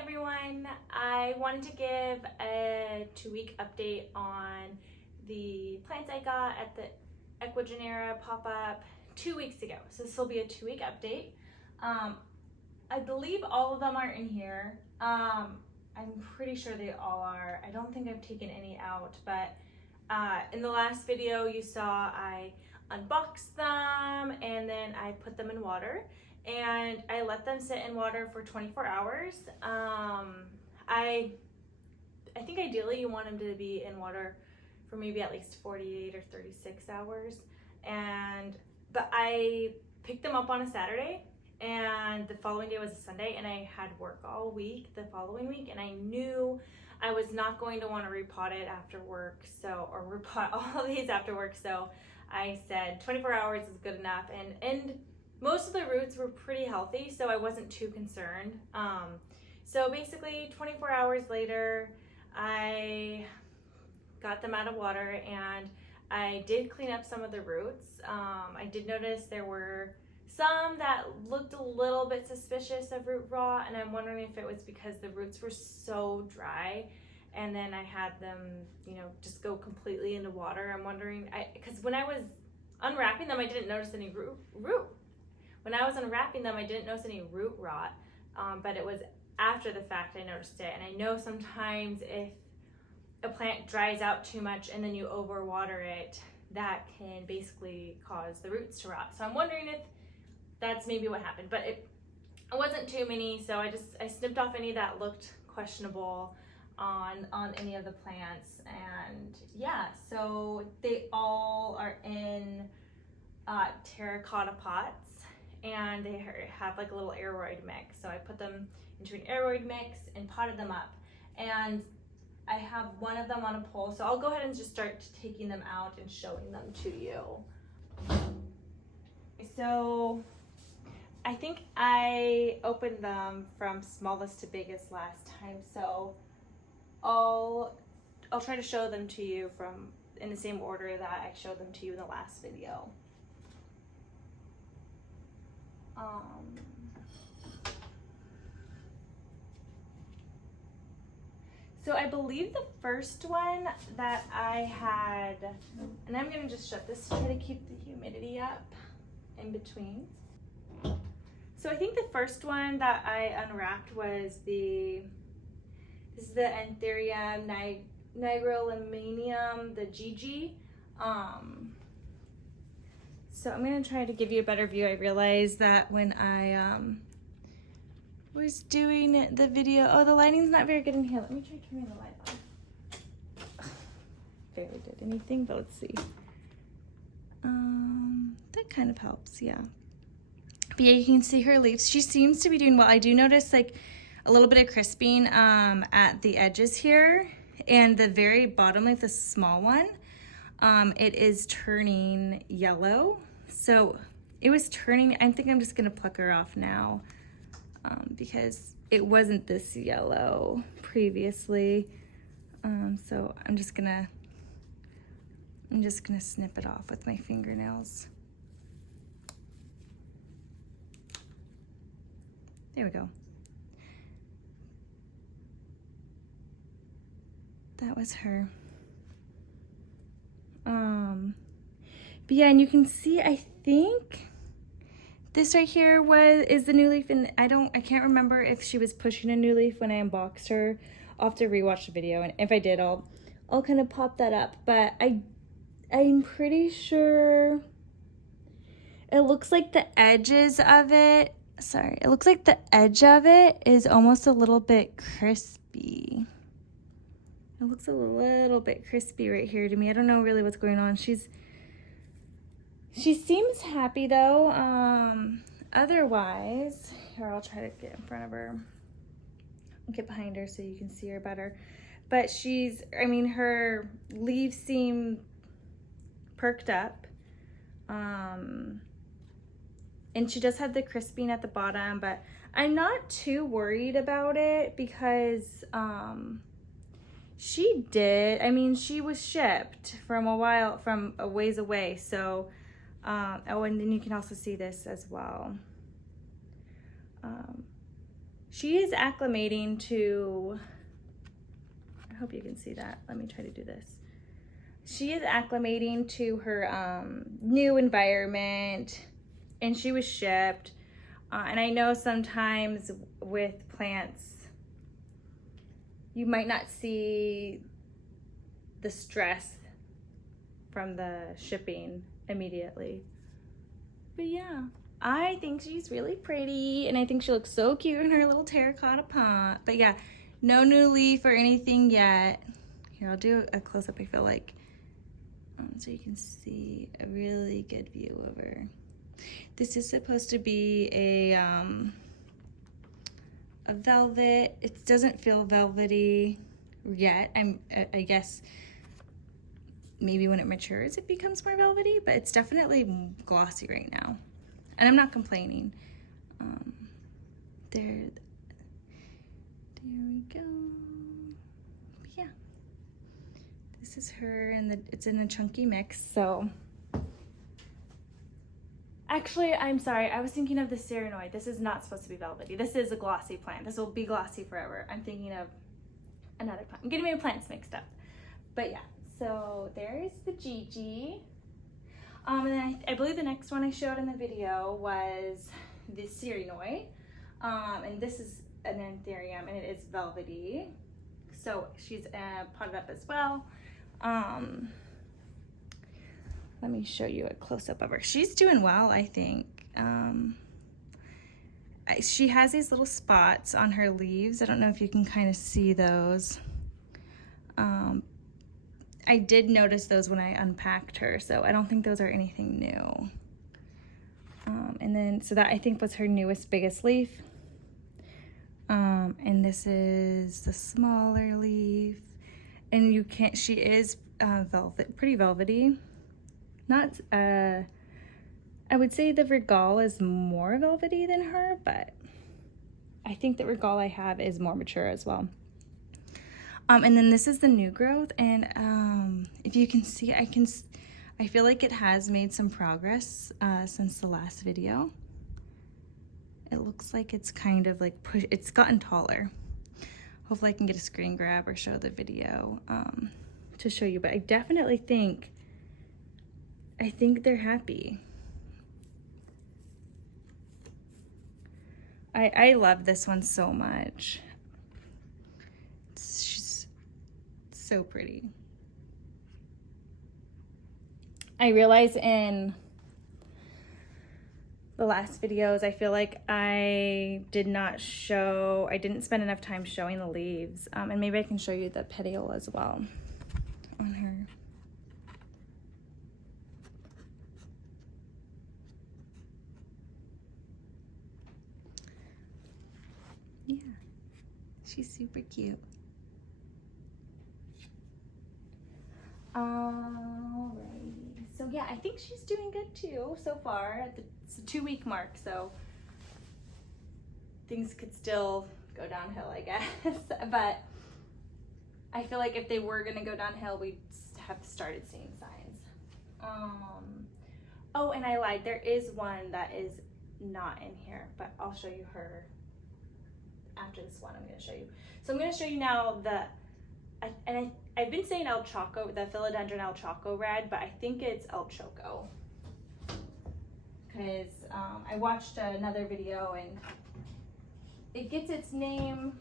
everyone. I wanted to give a 2-week update on the plants I got at the Ecuagenera pop-up 2 weeks ago. So this will be a 2-week update. I believe all of them are in here. I'm pretty sure they all are. I don't think I've taken any out, but in the last video you saw I unboxed them and then I put them in water. And I let them sit in water for 24 hours. I think ideally you want them to be in water for maybe at least 48 or 36 hours. But I picked them up on a Saturday and the following day was a Sunday, and I had work all week the following week, and I knew I was not going to want to repot it after work, or repot all of these after work. So I said 24 hours is good enough, and most of the roots were pretty healthy, so I wasn't too concerned. So basically 24 hours later, I got them out of water and I did clean up some of the roots. I did notice there were some that looked a little bit suspicious of root rot, and I'm wondering if it was because the roots were so dry and then I had them, just go completely into water. I'm wondering, because when I was unwrapping them, I didn't notice any root. When I was unwrapping them, I didn't notice any root rot, but it was after the fact I noticed it. And I know sometimes if a plant dries out too much and then you overwater it, that can basically cause the roots to rot. So I'm wondering if that's maybe what happened, but it wasn't too many. So I snipped off any that looked questionable on any of the plants. And yeah, so they all are in terracotta pots. And they have like a little aeroid mix. So I put them into an aeroid mix and potted them up. And I have one of them on a pole. So I'll go ahead and just start taking them out and showing them to you. So I think I opened them from smallest to biggest last time. So I'll try to show them to you in the same order that I showed them to you in the last video. So I believe the first one that I had, and I'm going to just shut this to try to keep the humidity up in between. So I think the first one that I unwrapped was this is the Anthurium nigrolimanium, the GG. So I'm going to try to give you a better view. I realized that when I was doing the video, the lighting's not very good in here. Let me try turning the light on. Barely did anything, but let's see. That kind of helps, yeah. But yeah, you can see her leaves. She seems to be doing well. I do notice like a little bit of crisping at the edges here, and the very bottom, like the small one, it is turning yellow. So it was turning, I think I'm just gonna pluck her off now because it wasn't this yellow previously. So I'm just gonna snip it off with my fingernails. There we go. That was her. But yeah, and you can see, I think this right here is the new leaf, and I can't remember if she was pushing a new leaf when I unboxed her. I'll have to rewatch the video, and if I did, I'll kind of pop that up. But I'm pretty sure it looks like the edges of it, it looks like the edge of it is almost a little bit crispy. It looks a little bit crispy right here to me. I don't know really what's going on. She seems happy though. Otherwise, here, I'll try to get in front of her. I'll get behind her so you can see her better. But her leaves seem perked up. And she does have the crisping at the bottom, but I'm not too worried about it because she was shipped from a ways away. So, and then you can also see this as well. she is acclimating to, I hope you can see that. Let me try to do this. She is acclimating to her new environment, and she was shipped. And I know sometimes with plants, you might not see the stress from the shipping immediately. But yeah, I think she's really pretty, and I think she looks so cute in her little terracotta pot. But yeah, no new leaf or anything yet. Here, I'll do a close-up, I feel like, so you can see a really good view of her. This is supposed to be a velvet. It doesn't feel velvety yet. I guess maybe when it matures it becomes more velvety, but it's definitely glossy right now, and I'm not complaining. There we go. But yeah, this is her, and it's in a chunky mix. So actually, I'm sorry, I was thinking of the Serenoid. This is not supposed to be velvety. This is a glossy plant. This will be glossy forever. I'm thinking of another plant. I'm getting my plants mixed up. But yeah, so there's the Gigi. And then I believe the next one I showed in the video was the Serenoid. And this is an anthurium, and it is velvety. So she's potted up as well. Let me show you a close-up of her. She's doing well, I think. She has these little spots on her leaves. I don't know if you can kind of see those. I did notice those when I unpacked her, so I don't think those are anything new. And then, so that I think was her newest, biggest leaf. And this is the smaller leaf. And you can't, she is pretty velvety. Not, I would say the Regal is more velvety than her, but I think the Regal I have is more mature as well. And then this is the new growth, and if you can see, I feel like it has made some progress since the last video. It looks like it's kind of like it's gotten taller. Hopefully I can get a screen grab or show the video to show you, but I definitely think they're happy. I love this one so much. She's so pretty. I realize in the last videos, I feel like I didn't spend enough time showing the leaves. And maybe I can show you the petiole as well on her. Yeah, she's super cute. Alrighty, so yeah, I think she's doing good too so far. It's a 2-week mark, so things could still go downhill, I guess. But I feel like if they were gonna go downhill, we'd have started seeing signs. Oh, and I lied. There is one that is not in here, but I'll show you her after this one. I'm gonna show you. So I'm gonna show you now I've been saying El Choco, the Philodendron El Choco red, but I think it's El Choco. Because I watched another video and it gets its name.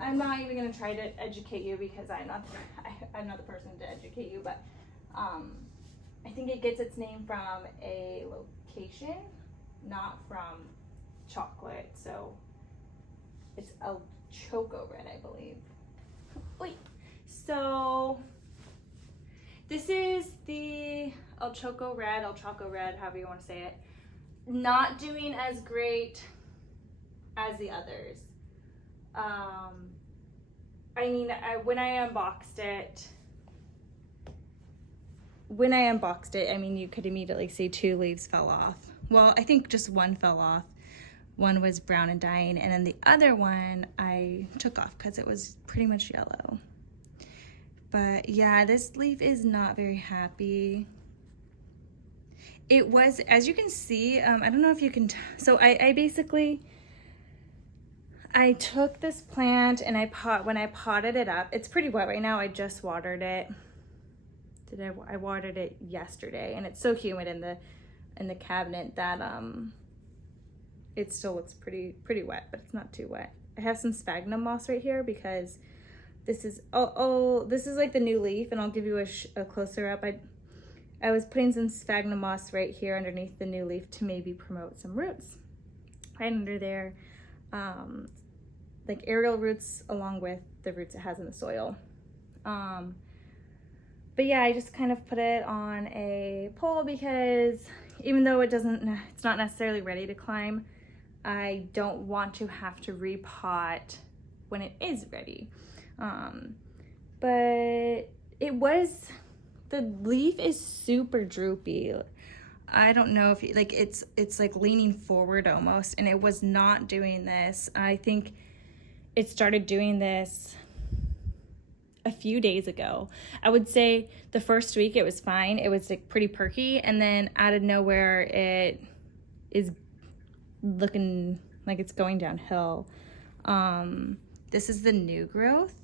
I'm not even going to try to educate you because I'm not the person to educate you, but I think it gets its name from a location, not from chocolate. So it's El Choco red, I believe. Wait, so this is the El Choco red, however you want to say it. Not doing as great as the others. I mean, when I unboxed it, I mean, you could immediately see 2 leaves fell off. Well, I think just one fell off. One was brown and dying, and then the other one I took off because it was pretty much yellow. But yeah, this leaf is not very happy. It was, as you can see, I don't know if you can, so I basically I took this plant and when I potted it up, it's pretty wet right now. I just watered it. I watered it yesterday, and it's so humid in the cabinet that it still looks pretty wet, but it's not too wet. I have some sphagnum moss right here because this is this is like the new leaf, and I'll give you a closer up. I was putting some sphagnum moss right here underneath the new leaf to maybe promote some roots right under there, like aerial roots along with the roots it has in the soil. But yeah, I just kind of put it on a pole because even though it's not necessarily ready to climb, I don't want to have to repot when it is ready. But the leaf is super droopy. I don't know if it's like leaning forward almost, and it was not doing this. I think it started doing this a few days ago. I would say the first week it was fine. It was like pretty perky, and then out of nowhere it is looking like it's going downhill. This is the new growth.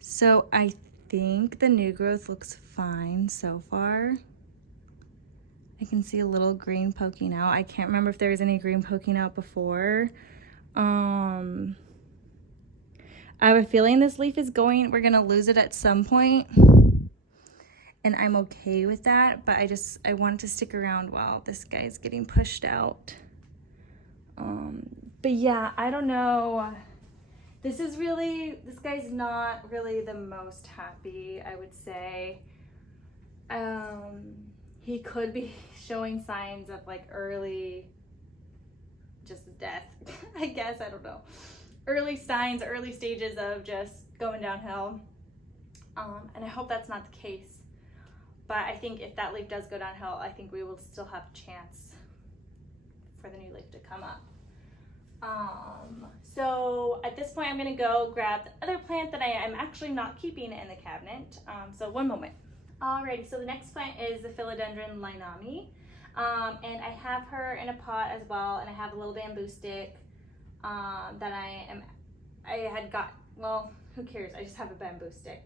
So I think the new growth looks fine so far. I can see a little green poking out. I can't remember if there was any green poking out before. I have a feeling this leaf we're gonna lose it at some point, and I'm okay with that, but I want it to stick around while this guy's getting pushed out. But yeah, I don't know. This guy's not really the most happy, I would say. He could be showing signs of like early just death, I guess, I don't know. Early signs, early stages of just going downhill. And I hope that's not the case. But I think if that leaf does go downhill, I think we will still have a chance for the new leaf to come up. So at this point, I'm gonna go grab the other plant that I am actually not keeping in the cabinet. So one moment. Alrighty, so the next plant is the Philodendron Linami. And I have her in a pot as well, and I have a little bamboo stick that well, who cares? I just have a bamboo stick.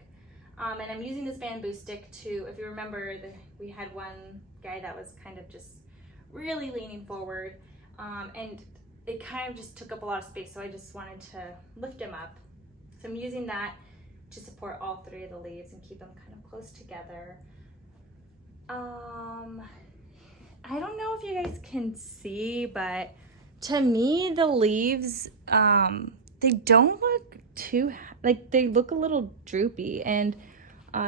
And I'm using this bamboo stick to, if you remember, we had one guy that was kind of just really leaning forward, and it kind of just took up a lot of space, so I just wanted to lift him up. So I'm using that to support all three of the leaves and keep them kind of close together. I don't know if you guys can see, but to me, the leaves, they don't look they look a little droopy, and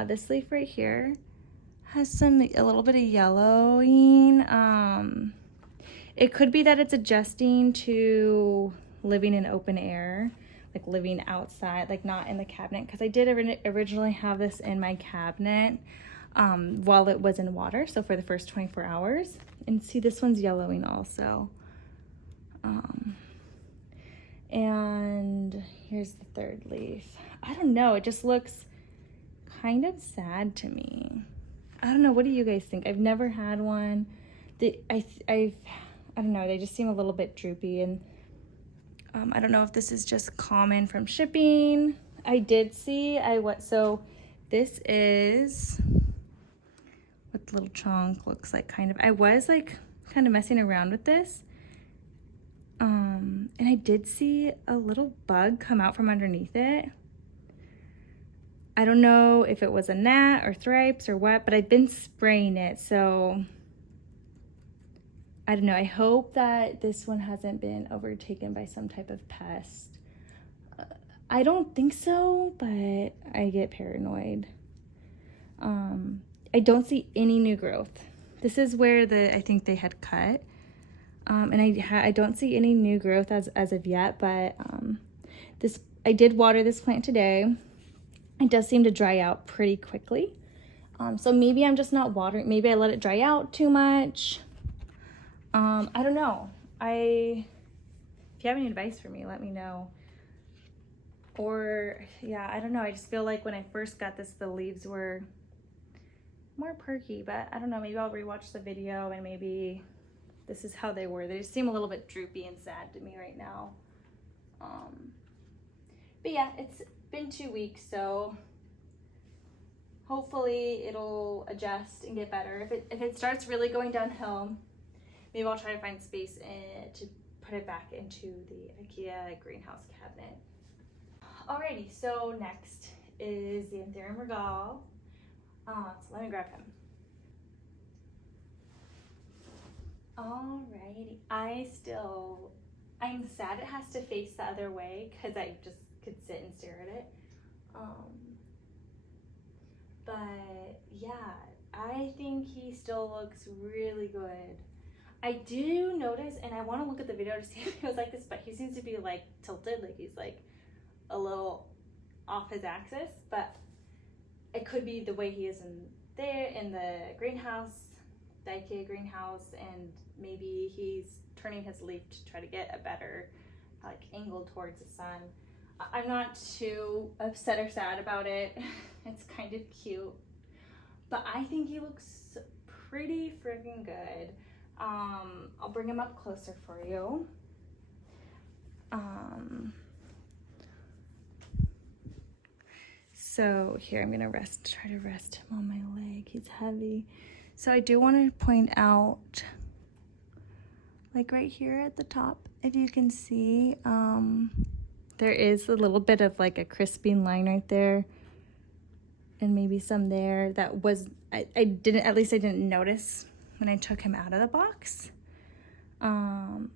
this leaf right here has a little bit of yellowing. It could be that it's adjusting to living in open air, like living outside, like not in the cabinet, because I did originally have this in my cabinet while it was in water, so for the first 24 hours. And see, this one's yellowing also. And here's the third leaf. I don't know, it just looks kind of sad to me. I don't know, what do you guys think? I've never had one. I don't know, they just seem a little bit droopy, and I don't know if this is just common from shipping. I did see, so this is what the little chunk looks like, kind of. I was like kind of messing around with this. And I did see a little bug come out from underneath it. I don't know if it was a gnat or thrips or what, but I've been spraying it, so I don't know. I hope that this one hasn't been overtaken by some type of pest. I don't think so, but I get paranoid. I don't see any new growth. This is where I think they had cut. And I don't see any new growth as of yet, but I did water this plant today. It does seem to dry out pretty quickly. So maybe I'm just not watering. Maybe I let it dry out too much. I don't know. If you have any advice for me, let me know. Or, yeah, I don't know. I just feel like when I first got this, the leaves were more perky, but I don't know. Maybe I'll rewatch the video and maybe this is how they were. They just seem a little bit droopy and sad to me right now. But yeah, it's been 2 weeks, so hopefully it'll adjust and get better. If it starts really going downhill, maybe I'll try to find space to put it back into the IKEA greenhouse cabinet. Alrighty, so next is the Anthurium regal. So let me grab him. Alrighty, I'm sad it has to face the other way because I just could sit and stare at it. But yeah, I think he still looks really good. I do notice, and I want to look at the video to see if he was like this, but he seems to be like tilted, like he's like a little off his axis, but it could be the way he is in the greenhouse, the IKEA greenhouse, and maybe he's turning his leaf to try to get a better like angle towards the sun. I'm not too upset or sad about it. It's kind of cute, but I think he looks pretty freaking good. I'll bring him up closer for you. So here, I'm gonna try to rest him on my leg. He's heavy. So I do want to point out, like right here at the top, if you can see, there is a little bit of like a crisping line right there, and maybe some there that was, I didn't notice when I took him out of the box. And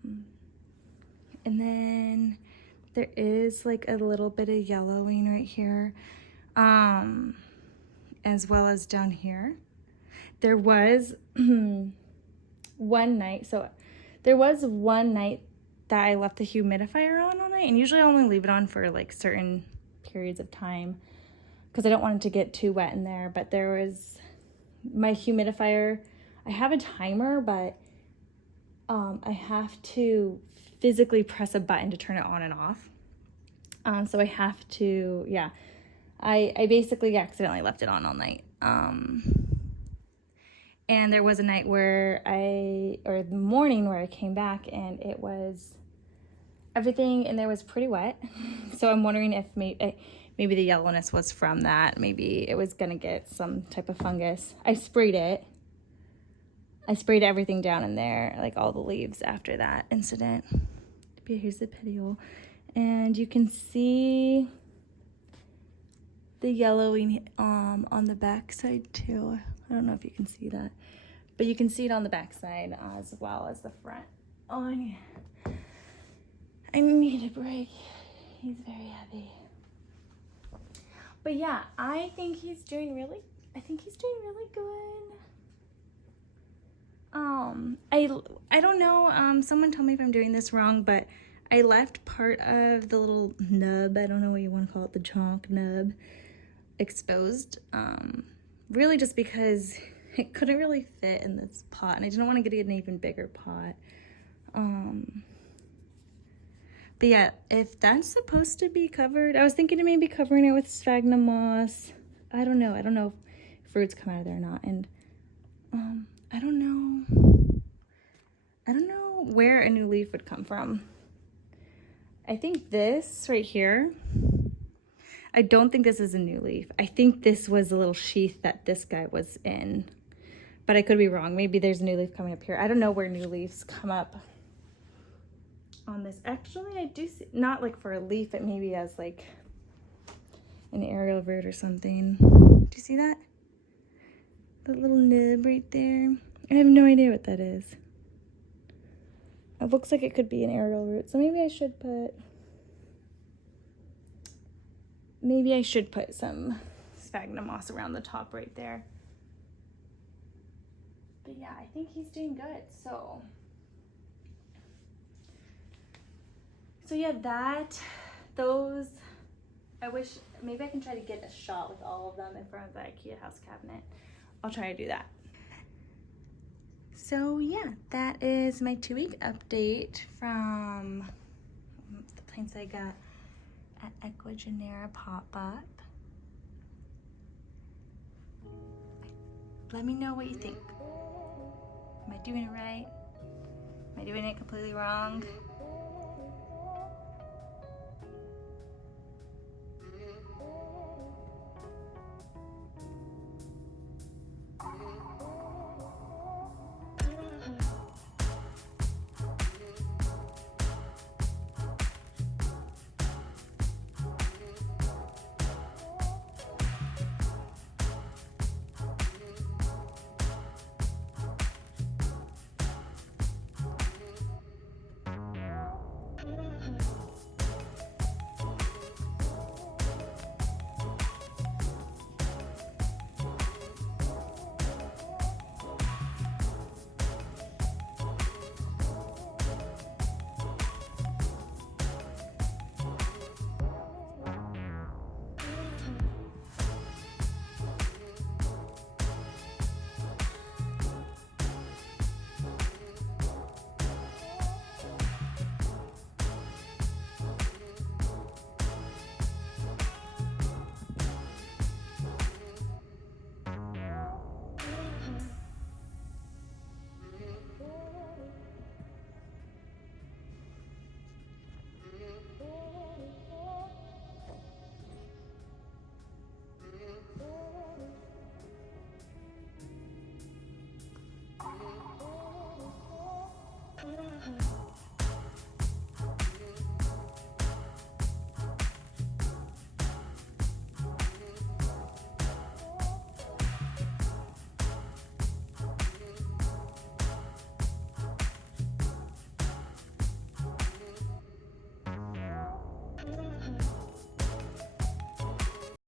then there is like a little bit of yellowing right here, as well as down here. There was one night that I left the humidifier on all night, and usually I only leave it on for like certain periods of time because I don't want it to get too wet in there. But there was my humidifier, I have a timer, but I have to physically press a button to turn it on and off. So I have to, yeah, I basically accidentally left it on all night. And there was a night where the morning where I came back and it was, everything in there was pretty wet. So I'm wondering if maybe the yellowness was from that. Maybe it was gonna get some type of fungus. I sprayed everything down in there, like all the leaves after that incident. But here's the petiole. And you can see the yellowing on the back side too. I don't know if you can see that, but you can see it on the back side as well as the front. Oh, I need a break. He's very heavy. But yeah, I think he's doing really good. I don't know, someone told me if I'm doing this wrong, but I left part of the little nub, I don't know what you want to call it, the chonk nub, exposed, really just because it couldn't really fit in this pot, and I didn't want to get an even bigger pot. But yeah, if that's supposed to be covered, I was thinking of maybe covering it with sphagnum moss. I don't know if fruits come out of there or not, and I don't know where a new leaf would come from. I think this right here, I don't think this is a new leaf. I think this was a little sheath that this guy was in, but I could be wrong. Maybe there's a new leaf coming up here. I don't know where new leaves come up on this. Actually, I do see, not like for a leaf, but maybe as like an aerial root or something. Do you see that? The little nib right there. I have no idea what that is. It looks like it could be an aerial root, so maybe I should put some sphagnum moss around the top right there. But yeah, I think he's doing good. So yeah, I wish maybe I can try to get a shot with all of them in front of the IKEA house cabinet. I'll try to do that. So yeah, that is my 2-week update from the plants I got at Ecuagenera pop-up. Let me know what you think. Am I doing it right? Am I doing it completely wrong?